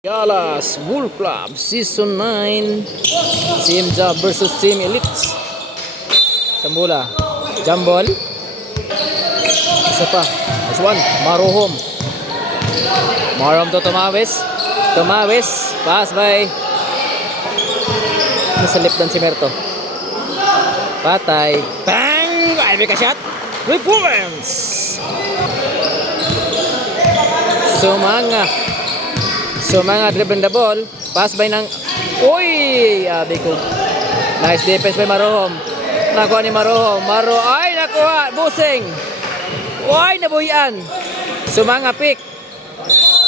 Dallas Bull Club Season 9 Team Job versus Team Elite. Sambula Jambol. Isa pa. This one Marohom. Marohom to Tomawis. Tomawis. Pass by nasalip dan si Merto. Patay. Bang! Ay, may ka-shot. 3 points. Sumanga dribbling the ball. Pass by ng uy! Abi ko. Nice defense by Marohom. Nakuha ni Marohom. Ay, nakuha. Busing. Uy, nabuhian. Sumanga pick.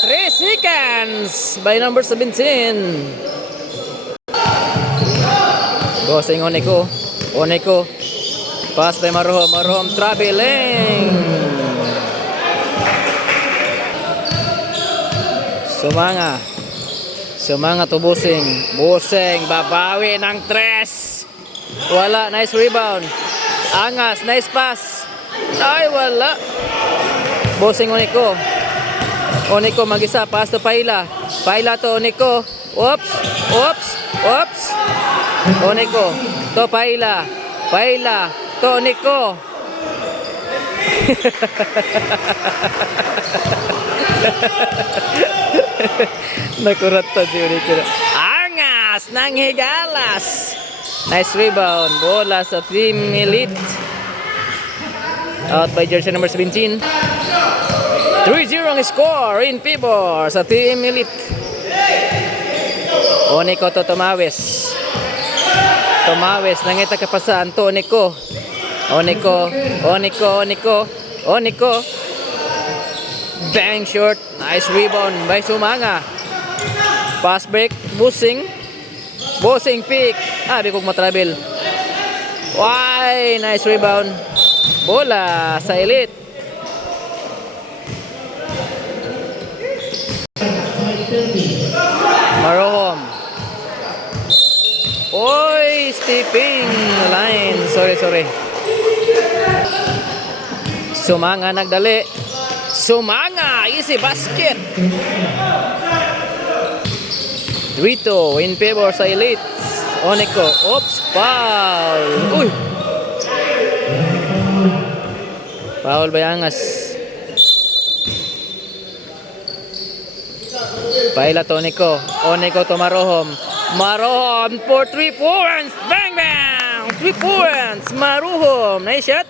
3 seconds by number 17. Busing Oneko. Pass by Marohom. Marohom traveling. Sumanga to Busing. Busing babawi ng 3. Wala, nice rebound. Angas, nice pass. Ay, wala. Busing Oneko mag-isa, pass to Paila to Oneko. Oops. Oneko to Paila to Oneko. Nakurata si Oneko. Angas ng Higalas. Nice rebound. Bola sa Team Elite. Out by jersey number 17. 3-0 ang score in favor sa Team Elite. Oneko to Tomawis. Nangita kapasan to Oneko. Bang short. Nice rebound by Sumanga. Pass break. Busing pick. Abi kong matravel. Why? Nice rebound. Bola sa Elite. Marohom. Oy, stepping line. Sorry. Sumanga nagdali. Sumanga, easy basket. 3-2 in favor sa Elite. Oneko, oops, foul. Uy. Foul by Angas. Paila to Oneko to Marohom for 3 points. Bang! 3 points. Marohom, nice shot.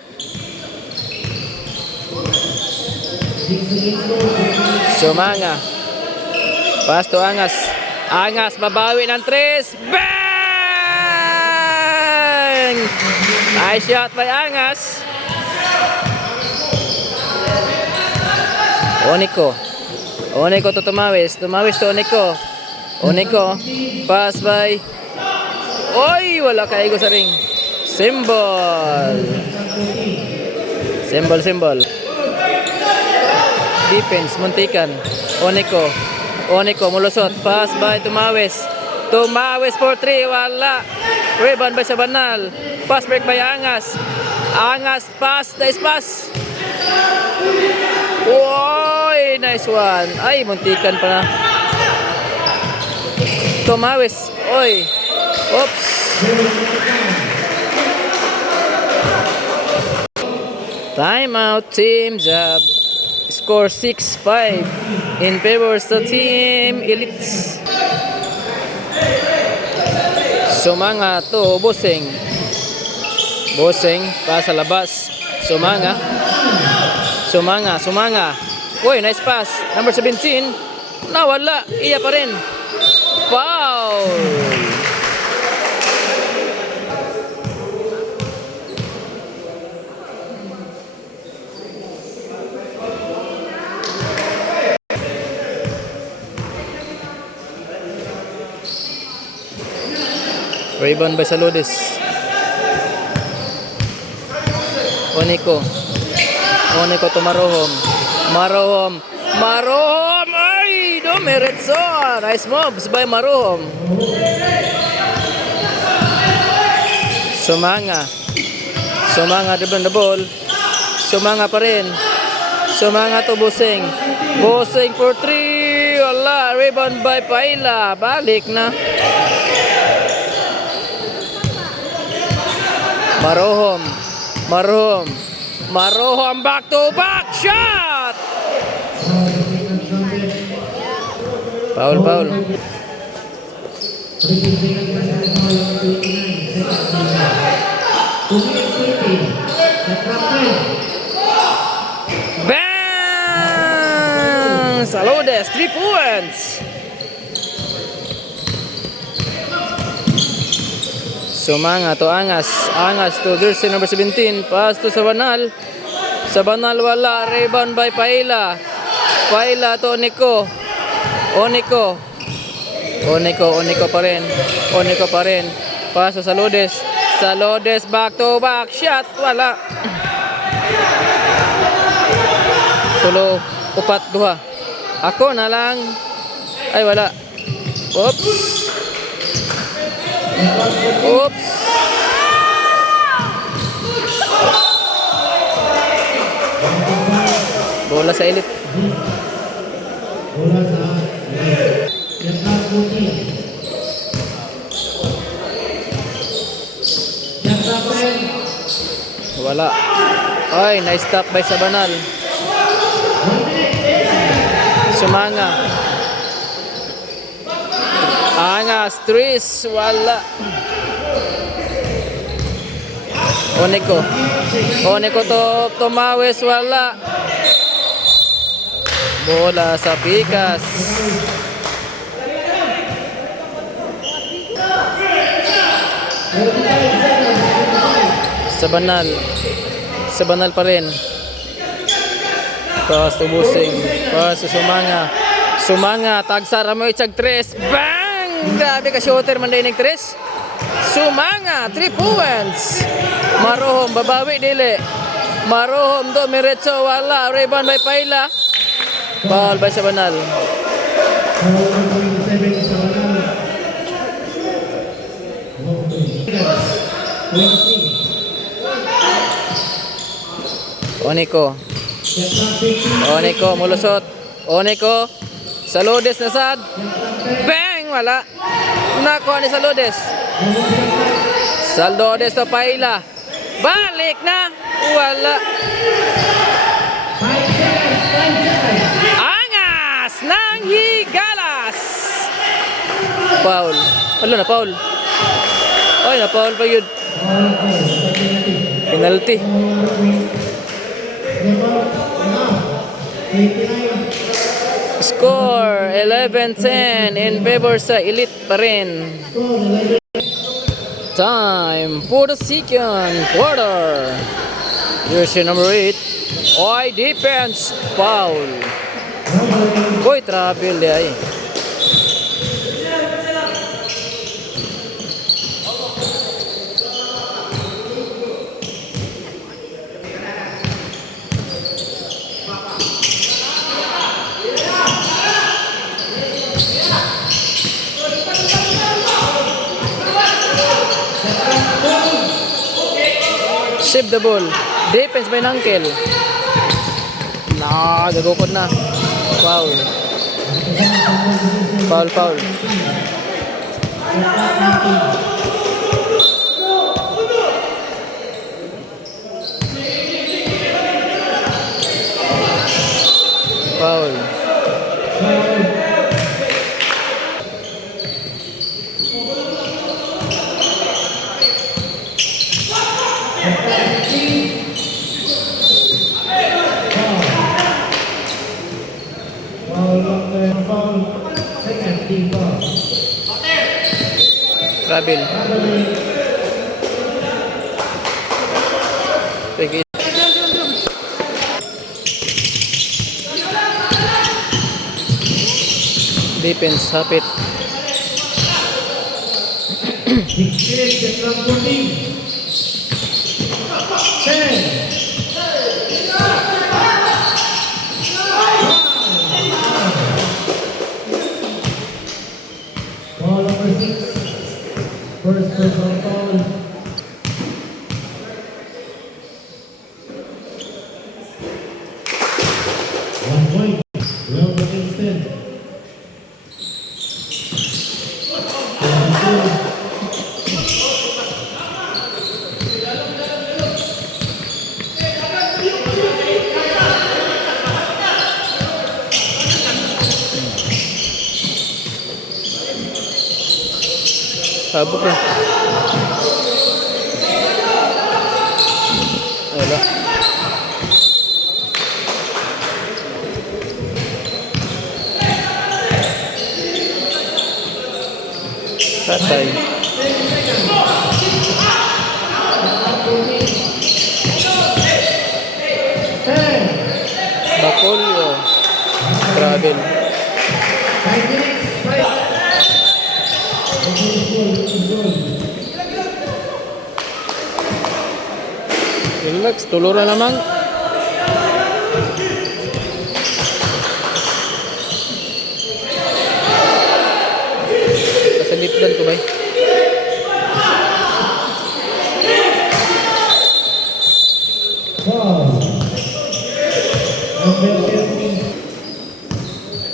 Sumanga. Pass to Angas. Angas babawi ng 3. Bang! Nice shot by Angas. Oneko to Tomawis to Oneko. Pass by. Oy, wala kaigo sa ring. Symbol. Defense, muntikan. Oneko mulusot. Pass by Tomawis for 3. Wala. Rebound by Sabanal. Pass break by Angas. Pass. Nice pass. Oy, nice one. Ay, muntikan pa na. Tomawis. Oy. Oops. Time out, Team Job. Score 6-5 in favor sa Team Elite. Sumanga to Busing. Pass sa labas. Sumanga. Uy, nice pass. Number 17. Nawala. Iya pa rin. Foul. Rebound by Saludis. Oneko to Marohom. Ay, Domeretso. Nice moves by Marohom. Sumanga dribbling the ball. Sumanga pa rin. Sumanga to Busing for 3. wala. Rebound by Paila. Balik na. Marohom. Marohom. Marohom back to back shot. Foul, foul. Bang! Saludes, 3 points. Sumanga to Angas. Angas to jersey number 17. Pass to Sabanal. Sabanal wala. Rebound by Paila. Paila to Oniko. Oniko. Oniko pa rin. Oniko pa rin. Pass to Saludes. Saludes back to back shot. Wala. Tulo. Upat. Duha. Ako na lang. Ay wala. Oops. Oops. Bola sa elite. Bola sa Vietnam Putih. Wala. Ay, nice stop by Sabanal. Sumanga. Angas, Tris, wala. Oniko. Oniko to Tomawes, wala. Bola sa Pikas. Sabanal. Sabanal pa rin. Pass to Busing. Pass to Sumanga. Sumanga, tagsara mo itsag 3. Bang! Grabe ka shooter man din 3. Sumanga, 3 points. Marohom, babawi dili. Marohom do, Miretso, wala. Rebound by Paila. Foul by Sabanal. Oniko. Oniko, mulusot. Oniko. Saludes na sad. Bang! Wala. Nakuha ni Saludes. Saludes to Paila. Balik na. Wala. Angas ng Higalas. Foul. Wala na, foul. Ay, na foul pa yun. Penalty. Score 11-10 in favor sa Elite pa rin. Time for the second quarter. Jersey number 8. Oy, defense foul. Koy travel di ay. Save the ball. Defense by Nangkel. Gagukod na. Foul. Foul, foul. Foul. Travel. Sige. Defense hapit. Ball number 6. First personal foul. One point. Well, Kingston. Sabok na. Wala. Patay. Bacolio. Travel. 5 minutes. Relax, tuluran lamang. Kasalipdan ko ba? Wow. Number 13.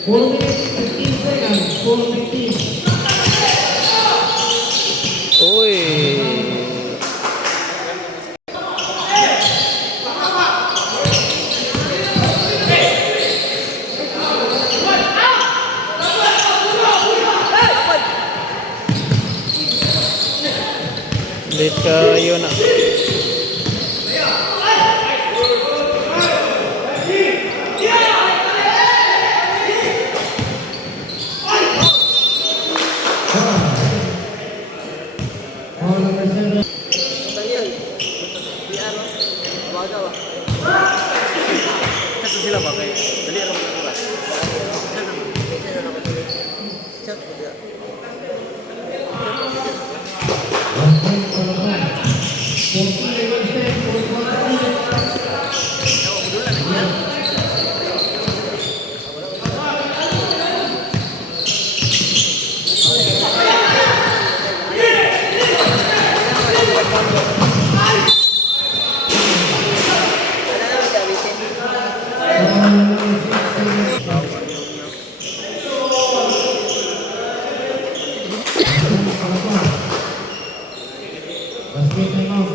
4 minutes, 15 seconds. 4:15. Uy. Late kayo na. Foul number 7. One point for the ball. 14 against 10, 41. Basket time out.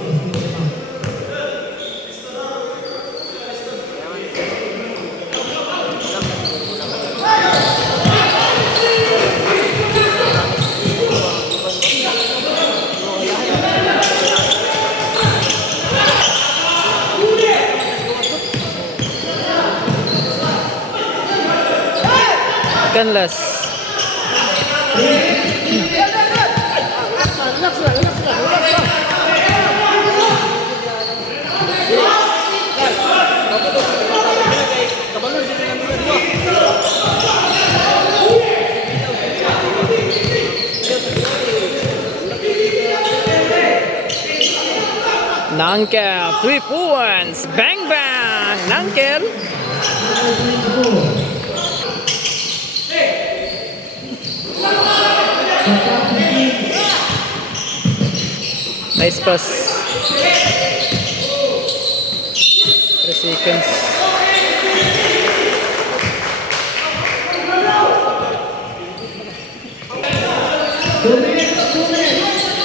Canlas. Nangkel, 3 points. Bang bang. Nangkel. Nice pass. 3 seconds.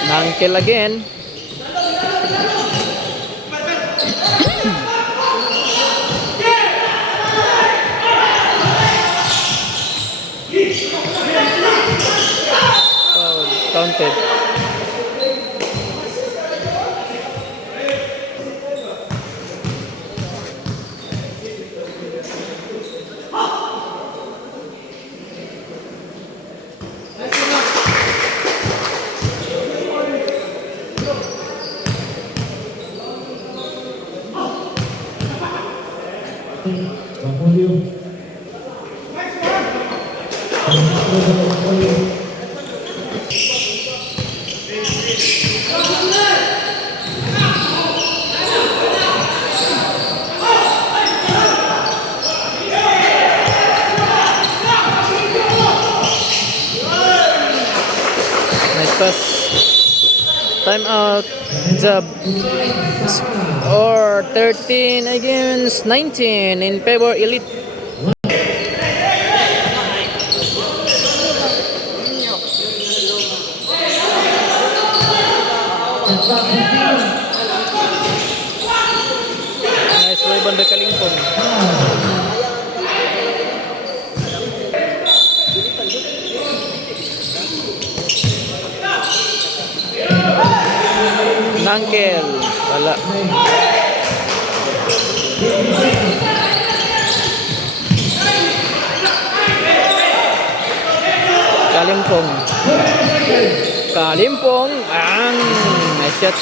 Nangkel again. Foul. Counted. Bacolio. Nice pass. Time out. Job. Or 13 against 19 in favor Elite. Nice rebound by Kalingkong. Uncle. Wala. Kalimpong. Kalimpong. Ang nice shot.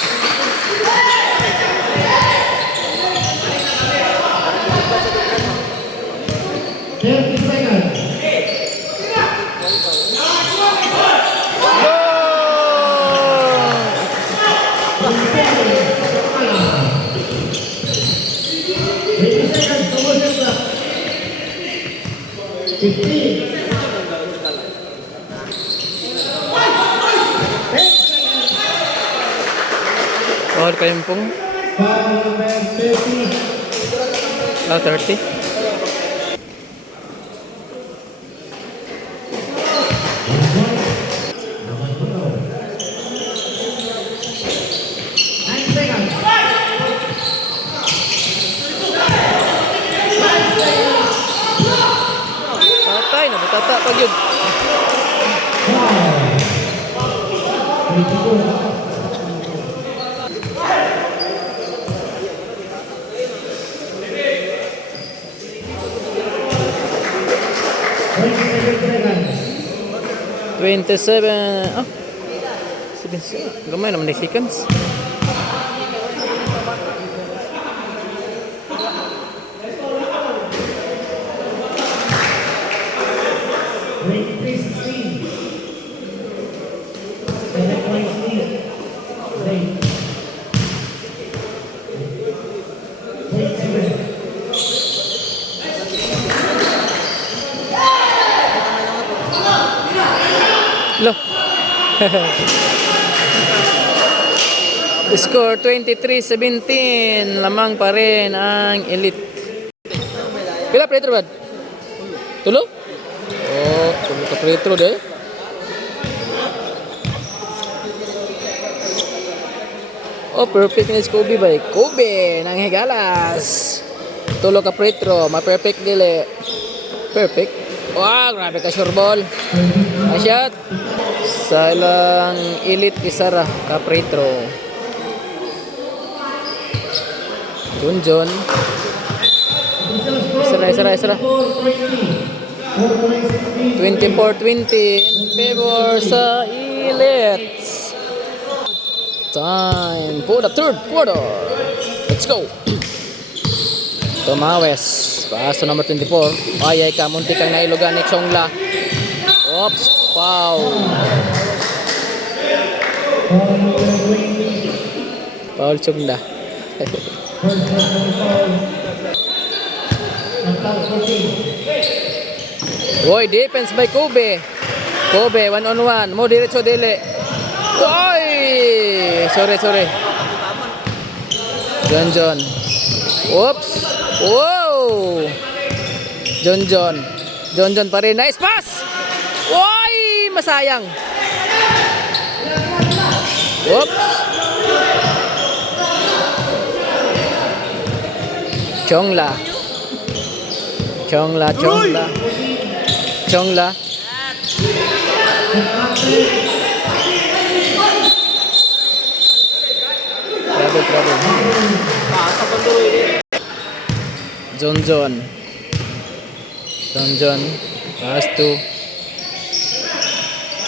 Bawal Kalimpong. Ah, 30. Patay na, batata pag yun. Twenty-seven. Ah, gamay naman na seconds. Lo. Score 23-17. Lamang pa rin ang Elite. Pila pretro ba? Tulo? Oh, tulo ka pretro deh. Oh, perfect ni Kobe ba? Kobe nang higalas. Tulo ka pretro, ma-perfect dili. Perfect. Wow, grabe ka sure ball. Asyat. Sa ilang Elite Isara ka pretro. Junjon. Isara. 24-20 in favor sa Elite. Time for the third quarter. Let's go. Tomawes. Paso number 24. Ay ka, munti kang nailugan ni Chongla. Oops, foul. Foul Chongla. Boy, defense by Kobe. Kobe, 1-on-1. Mo diretso dili. Oy! Sorry. John. Oops. Wow! John pa rin. Nice pass! Oy! Masayang. Oops. Chongla. Trouble. John. Pass to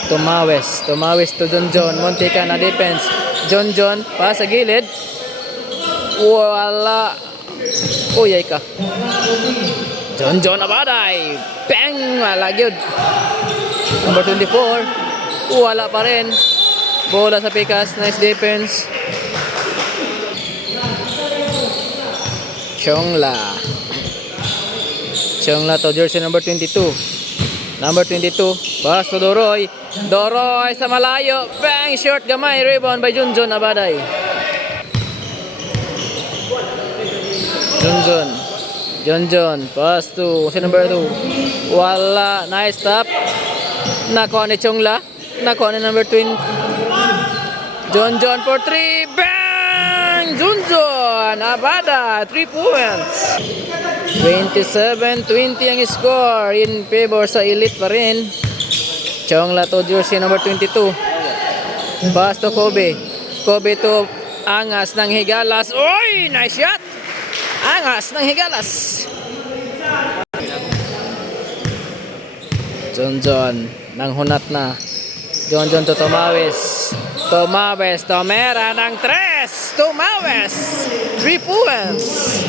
Tomawes to John. Montika na defense. John, pass sa gilid. Wala. Uyay ka. John abaday. Bang! Wala gyud. Number 24. Wala pa rin. Bola sa pikas. Nice defense. Chongla to jersey number 22. Pass to Doroy sa malayo. Bang! Short gamay. Rebound by Junjon Abaday. John. Pass to number 2. Wala. Nice stop. Nakuha ni Chongla. Nakuha ni number 20. John for 3. Bang! Junjon Abada. 3 points. 27-20 ang score in favor sa Elite pa rin. Chongla to jersey number 22. Pass to Kobe to Angas ng Higalas. Oy! Nice shot! Angas ng Higalas. John nang hunat na. John to Tomawis. Tomawis, Tomera ng 3. Tomawis. 3 points.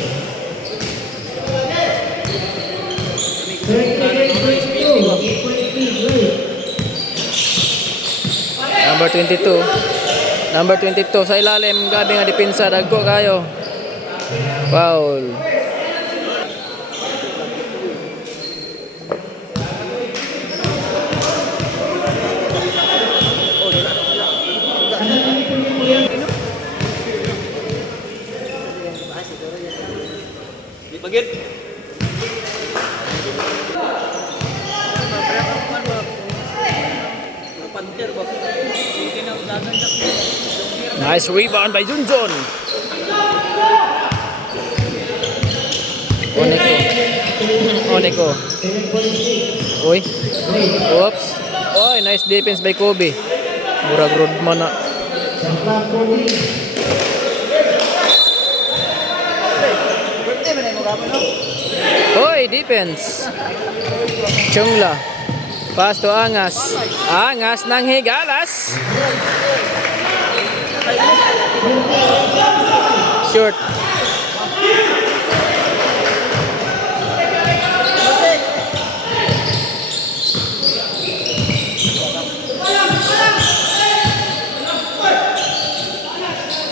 Number 22. Number 22 sa ilalim. Gabi nga depensa. Dagko kayo. Foul. Bagit. Nice rebound by Junjon. Oneko. Uy. Oops. Oy, nice defense by Kobe. Murag Rodman na. Oy, defense. Chungla. Pass to Angas. Angas ng Higalas. Short.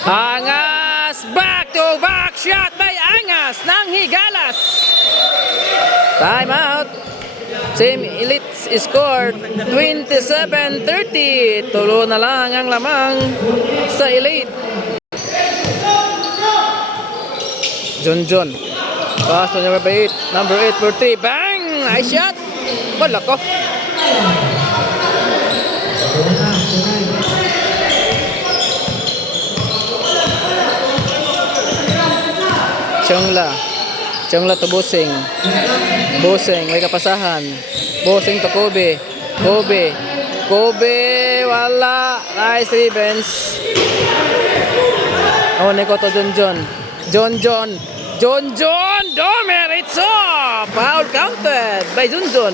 Angas, back to back shot by Angas ng Higalas. Time out. Team Elite scored 27-30. Tulo na lang ang lamang sa Elite. John. Pass to number 8. Number 8 for 3. Bang! Nice shot. Wala ko. Chongla to Bosing. Bosing, may kapasahan. Bosing to Kobe. Kobe, wala. Nice revenge. Oneko to John. Domeritso. Foul counted by John.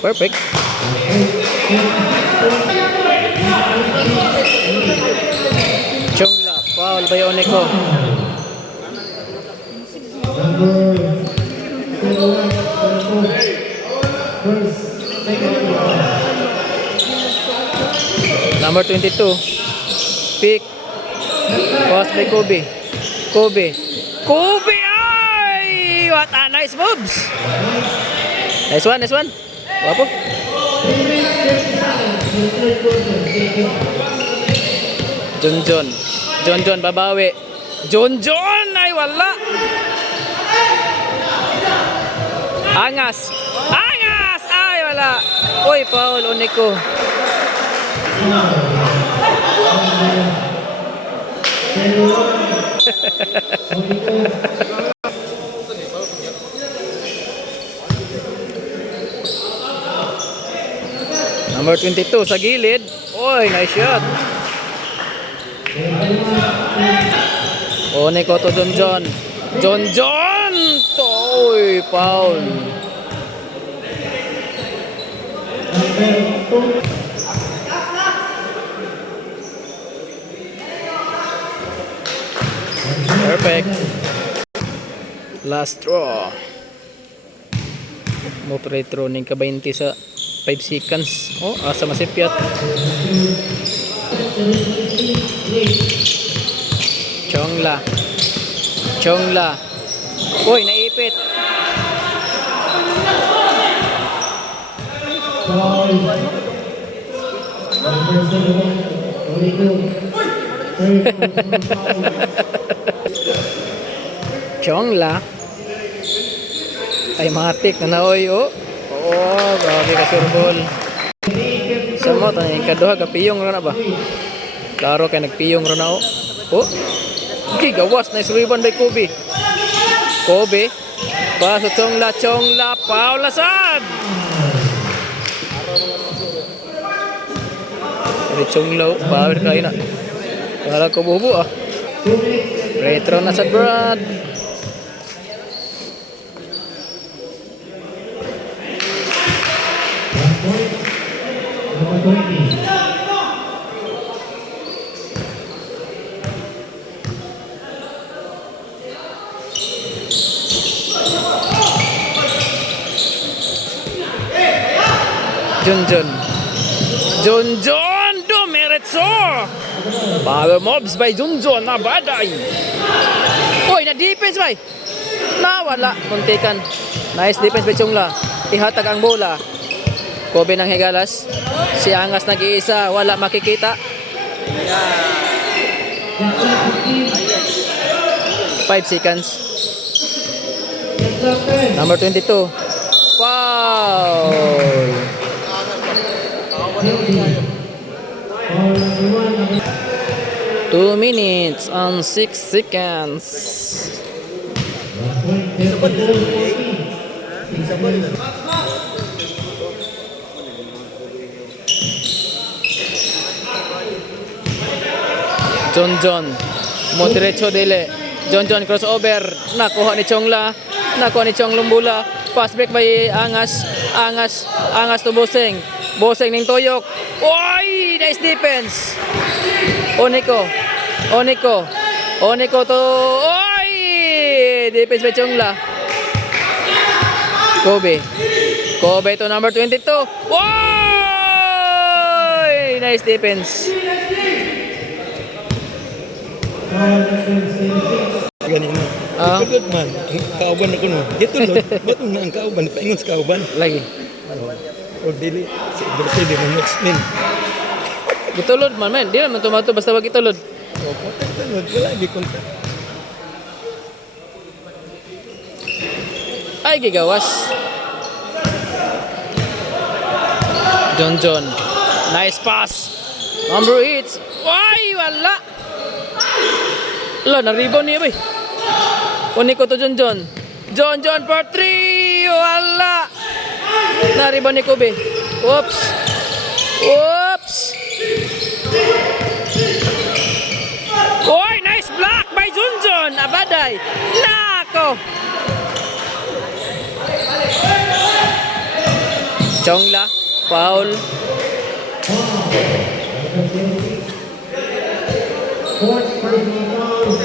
Perfect. Chongla, foul by Oneko. Number 22. Pick. Pass by Kobe. Ay! What a nice moves. Nice one. Wapo. John babawi. John ay wala. Angas ay wala. Oy, foul Oneko. Number 22 sa gilid. Oy, nice shot. Oneko to John. Oy, foul. Perfect. Last draw. Mo pre-throw ning ka 20 sa 5 seconds. Oh, asa masipyat. Chongla. Uy, naipit. Chongla. Ay, matik na naoy, oh. Oo, grabe ka surbol. Sa mo, tanong kaduha, kapiyong rin na ba? Klaro kay nagpiyong rin na, oh. Oh, okay, gawas. Nice rebound by Kobe. Paso Chongla, Paul Lasad. Ini Chongla, power kayo na. Para ko bubu ah. 2 minutes. Retro na sa Brad. Number 20. Junjun Dumiretso. Power mobs by Junjun na baday. Uy, na defense bay. Nawala, muntikan. Nice defense by Chongla. Ihatag ang bola. Kobe ng Higalas. Si Angas nag-iisa, wala makikita. 5 seconds. Number 22. Foul. 2 minutes and 6 seconds. John mo diretso dele. John crossover, nakuha ni Chongla, nakuha ni Chong Lumbula. Pass break by Angas to Boseng ning Toyok. Oy, nice defense. Oniko to, oy, defense by Chongla. Kobe to number 22. Oy, nice defense. Ganina. Tulod man, ang kauban ako no. Dito lo, ba't na ang kauban? Paingon sa kauban. Lagi. O dili, di mo explain. Gitulod man, men. Di naman tumato basta wag gitulod. O, kontak tulod, wala, di kontak. Ay, gigawas. John. Nice pass. Number 8. Ay, wala. Wala, na-rebound niya ba eh. Uniko to John. John for 3. Wala. Na-rebound ni Kobe. Oops. Oy, nice block by John. Abaday. Nako. Chongla, foul. Fourth personal foul.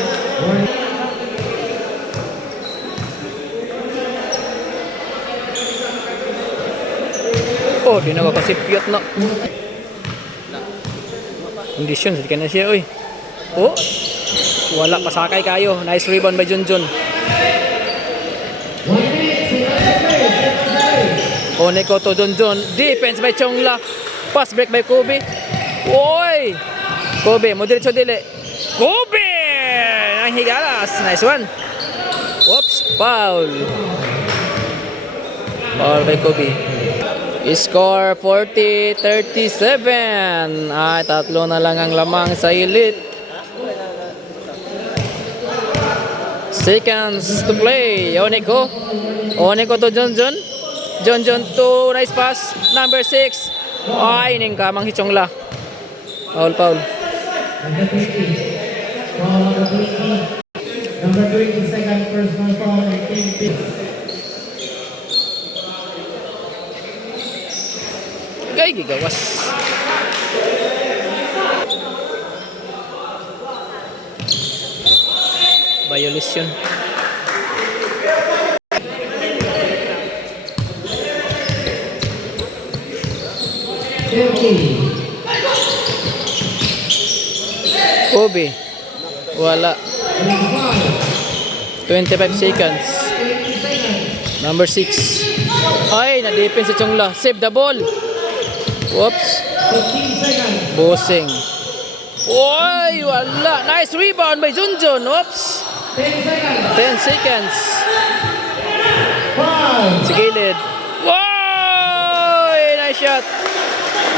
Oh, di na makasipyot na. Condition, hindi ka na siya, oy. Oh, wala, pasakay kayo. Nice rebound by John. 1 minute. Oneko to John. Defense by Chongla. Pass break by Kobe. Oy! Kobe, mo diretso dili. Kobe! Ang Higalas. Nice one. Whoops, foul. Foul by Kobe. Score 40-37. Ay, tatlo na lang ang lamang sa Elite. Seconds to play. Oneko to John. John to nice pass. Number 6. Ay, ning kamang si Chongla. Foul. Number 20. Foul number 20. Number 20, second personal foul and team pick. Kay gigawas. Violation. Kobe. Wala. 25 seconds. Number 6. Ay, na-defense si Chongla. Save the ball. Whoops. 15 seconds. Boseng. Oy, wala. Nice rebound by Junjun. Whoops. 10 seconds. 10 seconds. Foul. Sa gilid. Woy! Nice shot.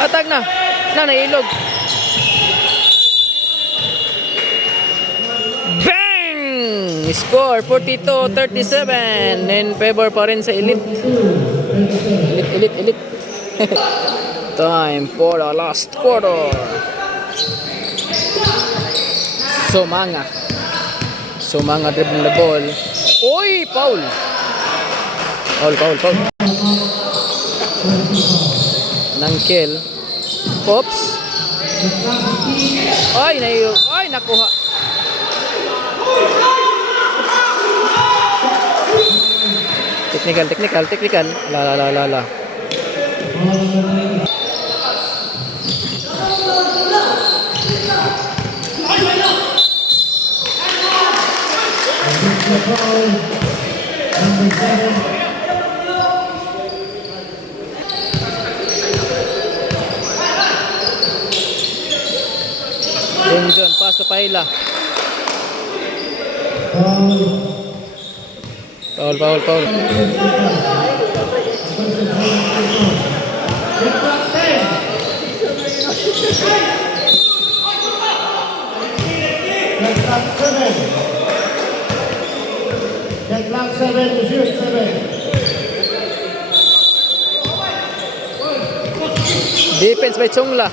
Atag na. Nailog. Bang! Score 42-37 in favor pa rin sa Elite. Elite. Time for the last quarter. Sumanga dribbling the ball. Oy, foul. Foul. Nangkel. Pops. Ay, nakuha. Technical. La. John, pass to Paila. Foul. Get clock 7 to shoot 7. Defense by Chungla.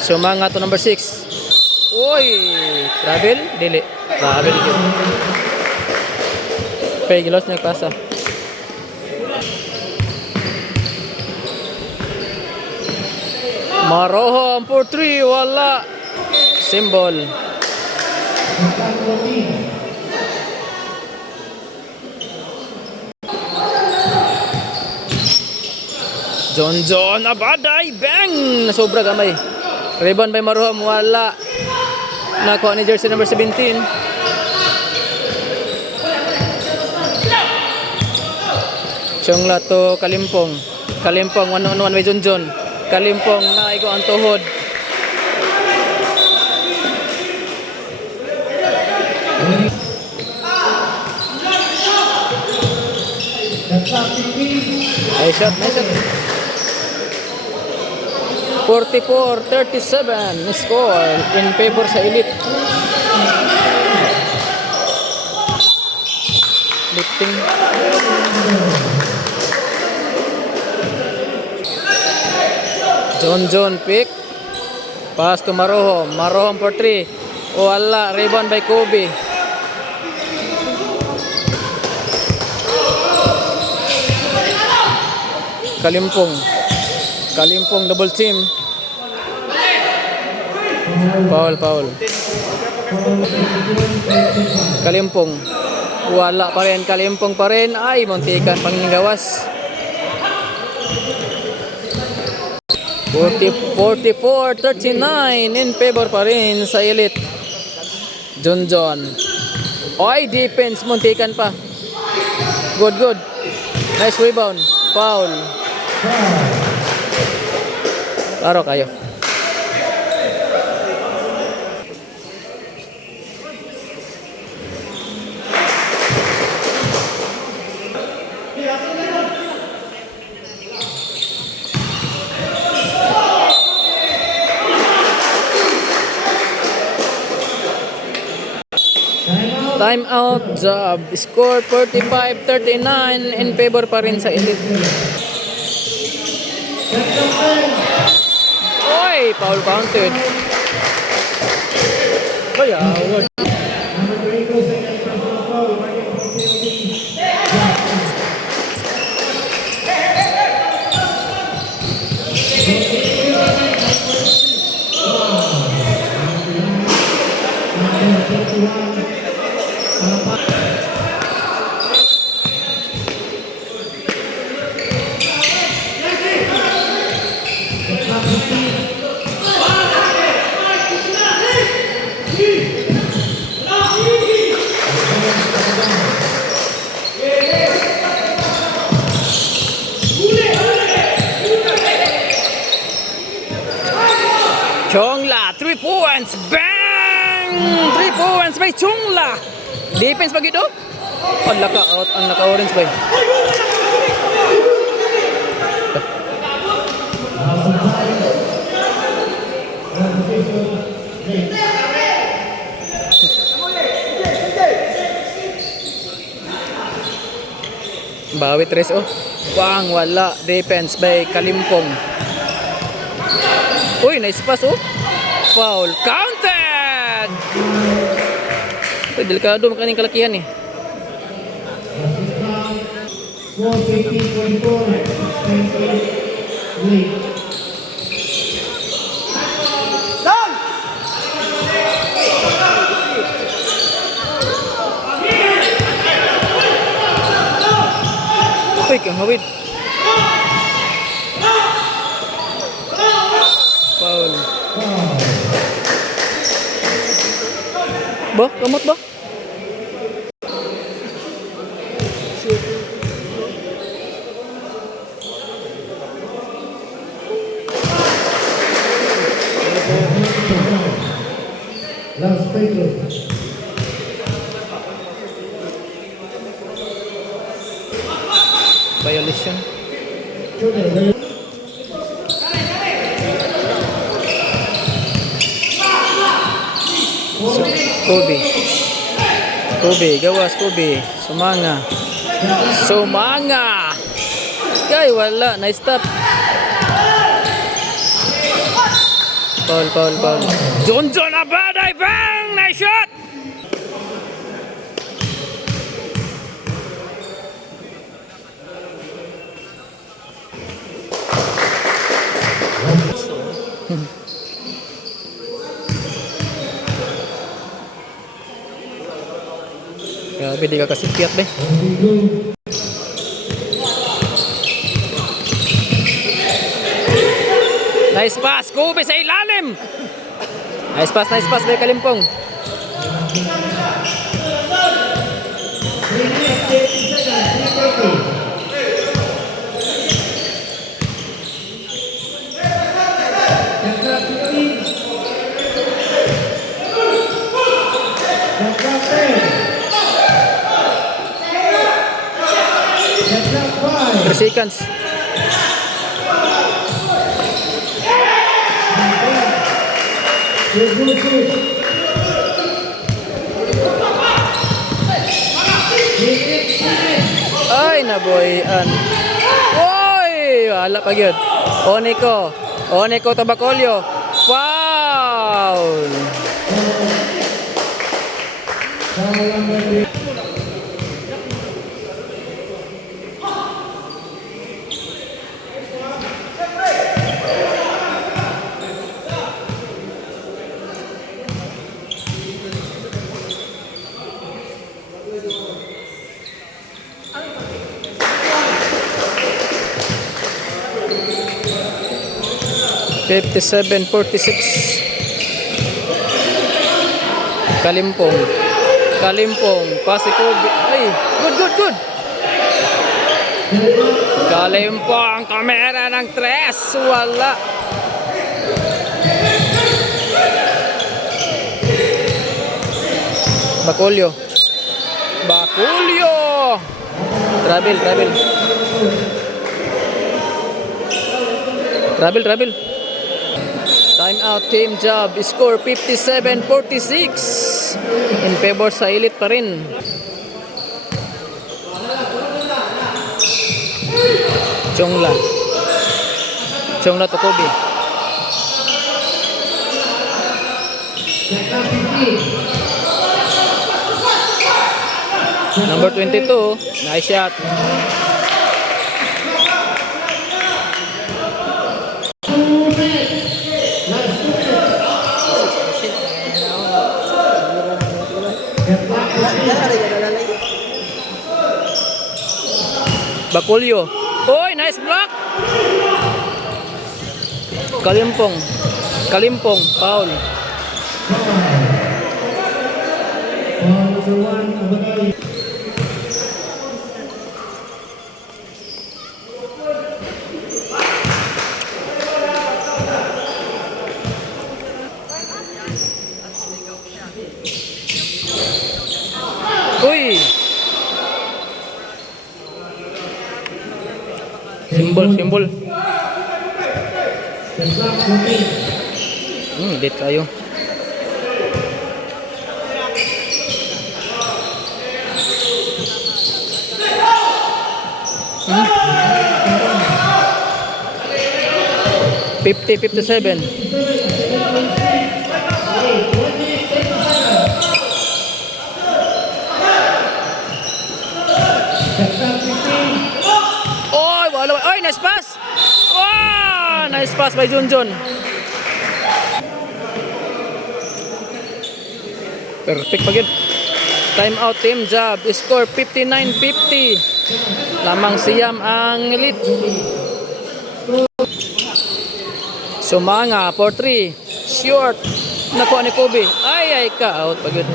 Sumanga to number 6. Oy, travel, dili. Travel. Pegilos nagpasa. Marohom for 3, wala. Symbol. John, abaday, bang! Nasobra gamay. Rebound by Marohom, wala. Nakuha ni jersey number 17. Chongla to Kalimpong. Kalimpong, 1-on-1 by John. Kalimpong na iko ang tuhod. Nice shot. 44-37 score in favor sa Elite. Lifting. John pick. Pass to Marohom for 3. Wala. Rebound by Kobe. Kalimpong double team. Foul. Kalimpong. Wala pa rin. Kalimpong pa rin. Ay, muntikan panggawas. 44-39 in favor pa rin sa Elite. John. Oy, defense. Muntikan pa. Good. Nice rebound. Foul. Klaro kayo. Time out. Job. Score 45-39 in favor pa rin sa Elite. Oy, foul counted. Award. Chongla, 3 points. Bang! 3 points by Chongla. Defense pa gito? Ang naka-orange ba? Bawi tres oh. Bang, wala. Defense by Kalimpong. Uy, nice pass oh. Foul. Counted! Uy, delikado makaning kalakihan eh. Score 15-44. Lead. Uy, kang hawid. Foul. Ba? Kamot ba? Last Pedro. Violation. So, Kobe, gawas Kobe. Sumanga. Kay wala, nice stop. Foul. John Abaday, bang! Nice shot. Grabe, di ka kasikyat deh. Nice pass, Kobe sa ilalim. Nice pass by Kalimpong. Seconds. Ay, naboyan. Oy, wala pa gyud. Oneko Tabacolio. Foul. (57-46) Kalimpong, pasi Kobe. Ay, good. Kalimpong, kamera ng 3, wala. Bacolio. Travel. Time out, team job. Score 57-46. In favor sa Elite pa rin. Chongla to Kobe. Number 22. Nice shot. Bacolio. Oy, nice block. Kalimpong, foul. Uy. Simbol. Date kayo. 50-57. Oy, wala. Oy, nice pass. Oh, nice pass by Junjun. Perfect pa gyud. Time out team job. Score 59-50. Lamang siyam ang Elite. Sumanga for 3. Short. Nakuha ni Kobe. Ay ka out pa gyud.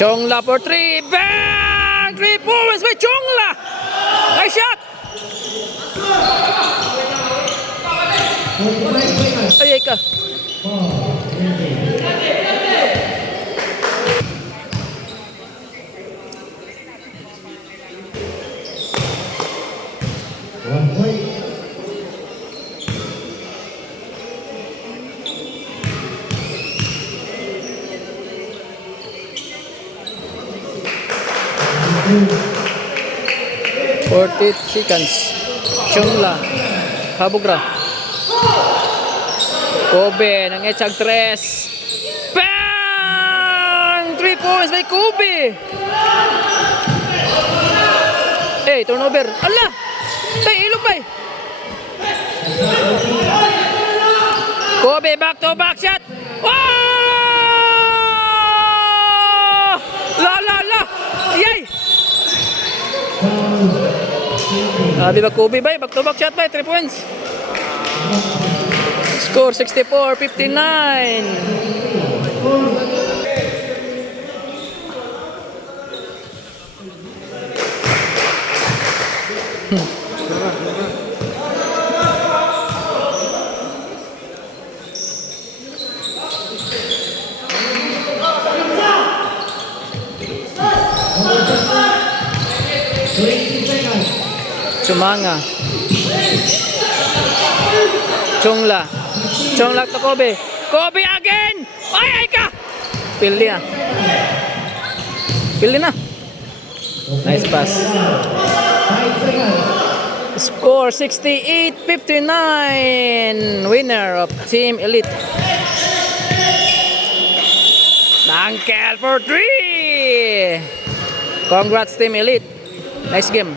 Chongla for 3. Bang! 3 points by Chongla. Nice shot. Ay ka. One point. Forty seconds. Chongla. Habugra. Kobe ng Echag 3. Bang! 3 points by Kobe. Hey, turnover. Ala! Tay, ilog ba? Kobe back to back shot. Oh! La la la. Yay! Sabi ba Kobe ba? Back to back shot ba? 3 points. Score 64-59. Sumanga. Chongla. Chongla to Kobe. Kobe again! Ay ka! Pildi na. Pildi na. Nice pass. Score 68-59. Winner of Team Elite. Dunkel for 3. Congrats Team Elite. Nice game.